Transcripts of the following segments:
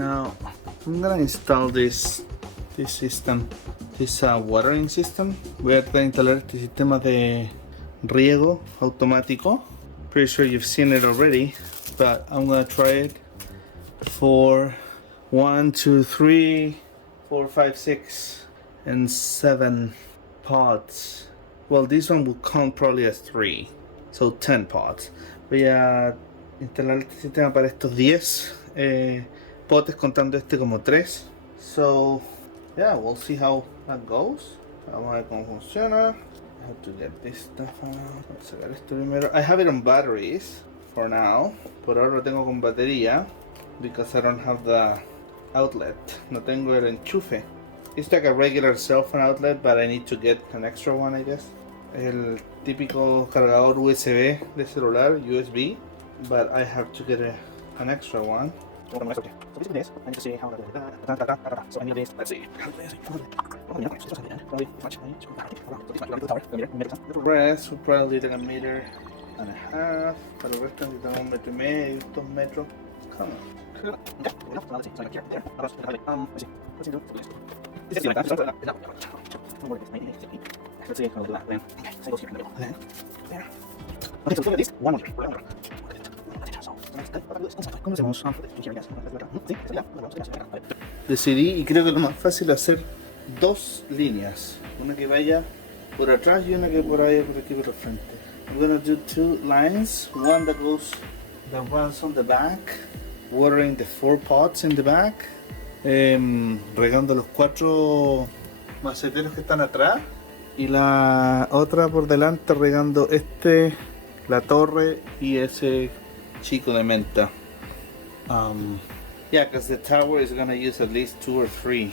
Now I'm gonna install this system, this watering system. Voy a tratar de instalar este sistema de riego automático. Pretty sure you've seen it already, but I'm gonna try it for 1, 2, 3, 4, 5, 6, and 7 pots. Well, this one will count probably as 3, so 10 pots. Voy a instalar este sistema para estos 10 potes, contando este como 3. So yeah, we'll see how that goes. Vamos a ver cómo funciona. I have to get this stuff out. Vamos a sacar esto primero. I have it on batteries for now. Por ahora lo tengo con batería because I don't have the outlet. No tengo el enchufe. It's like a regular cell phone outlet, but I need to get an extra one, I guess. El típico cargador USB de celular, USB, but I have to get an extra one. So basically this, I need to see how that. So I need this, let's see. The rest will probably take 1.5 meters. Para el resto necesitamos 1.5 metros, 2 metros. Come on. Let's see how that then. It goes here in the middle. Then, there. Okay, so look at this. One more. Decidí, y creo que lo más fácil es hacer 2 líneas, una que vaya por atrás y una que vaya por aquí por el frente. I'm gonna do 2 lines, one that runs on the back, watering the 4 pots in the back, regando los 4 maceteros que están atrás, y la otra por delante regando la torre y ese chico de menta. Yeah, because the tower is gonna use at least 2 or 3.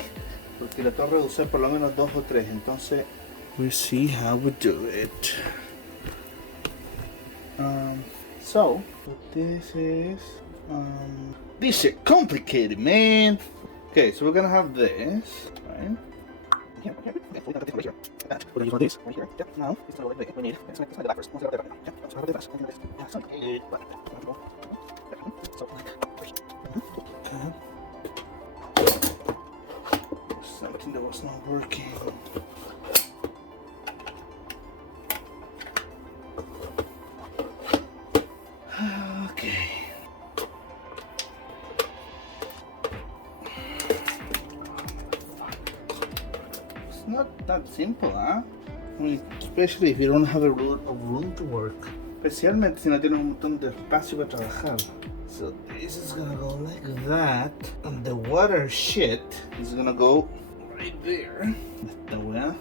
Porque la torre usa por lo menos 2 o 3. Entonces, we'll see how we do it. So, this is this shit complicated, man. Okay, so we're gonna have this, right? We're gonna use one of these right here. Yeah, now it's gonna we need. It's like the back first. Let's have it first. Yeah, something. So, something that was not working. Okay. It's not that simple, huh? I mean, especially if you don't have a lot of room to work. Especialmente si no tienes un montón de espacio para trabajar. So this is gonna go like that, and the water shit is gonna go right there. Esta weá.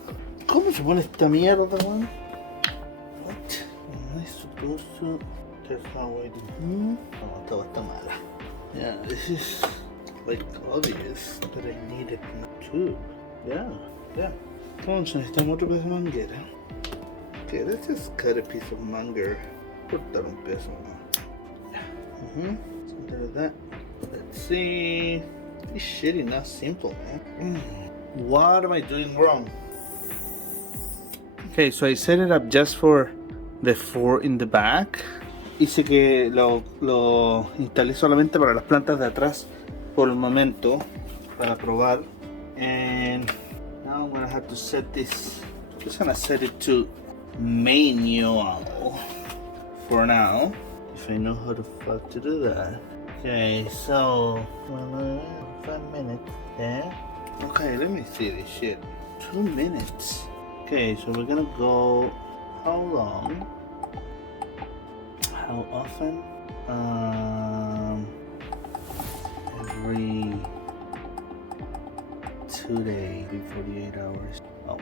¿Cómo se pone esta mierda, weón? What? Am I supposed to? There's no way to. Oh, esta weá está mala. Yeah, this is like obvious that I need it too. Yeah. Entonces necesitamos otro pedazo de manguera. Okay, let's just cut a piece of manguera. Cortar un pedazo más. Something like that. Let's see. This shit is not simple, man. What am I doing wrong? Okay, so I set it up just for the 4 in the back. Hice que lo instalé solamente para las plantas de atrás por el momento, para probar. And now I'm gonna have to set this. I'm just gonna set it to manual for now. If I know how the fuck to do that. Okay, so 5 minutes there. Okay, let me see this shit. 2 minutes. Okay, so we're gonna go. How long? How often? Every 2 days, every 48 hours. Oh,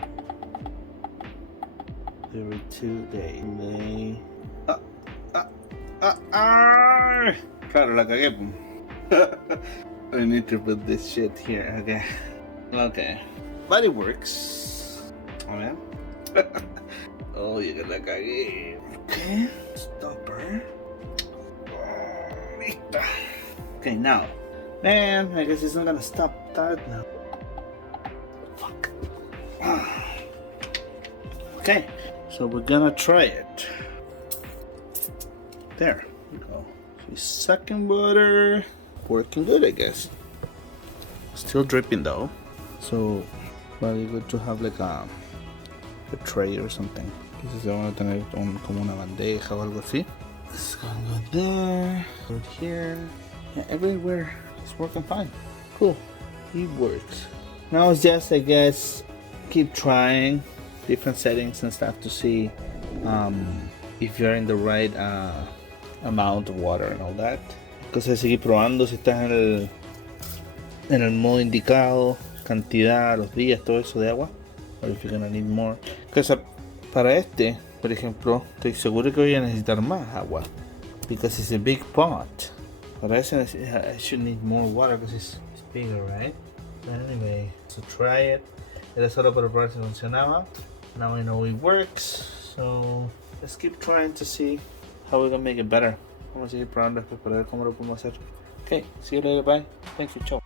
every 2 days. Claro, la cagué. I need to put this shit here. Okay. But it works. A ver. Oh, ya que la cagué. Okay. Stopper. Oh, lista. Okay, now. Man, I guess it's not gonna stop that now. Fuck. Okay, so we're gonna try it. There we go. She's sucking water. Working good, I guess. still dripping though, so probably good to have like a tray or something. Quizás se van a tener como una bandeja o algo así. It's gonna go there, go here, yeah, everywhere. It's working fine. Cool, it works. Now it's just, I guess, keep trying different settings and stuff to see if you're in the right amount of water and all that. Entonces seguir probando si estás en el modo indicado, cantidad, los días, todo eso de agua. Or if you're gonna need more. Para este, por ejemplo, estoy seguro que voy a necesitar más agua. Because it's a big pot. Para ese I should need more water because it's bigger, right? But anyway, so try it. Era solo para probar si funcionaba. Now I know it works. So let's keep trying to see how we can make it better. Vamos a seguir probando después para ver cómo lo podemos hacer. Okay, see you later, bye. Thank you, ciao.